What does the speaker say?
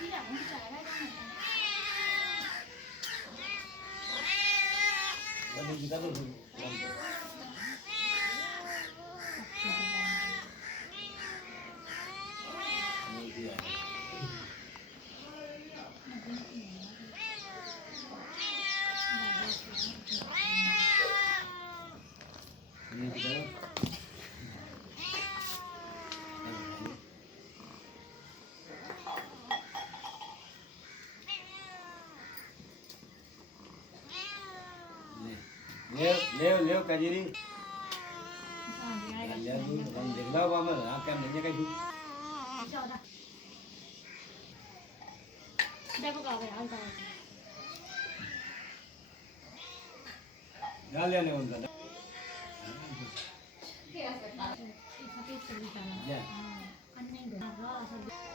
Ini kita tuh. Ini dia. Ini kita. Leo cái gì đi? Dạ đúng, còn dừng đâu mà ăn kem đến như cái gì? đây có gạo về ăn rồi. Dạ Leo này còn gì? Iya. Iya. Iya.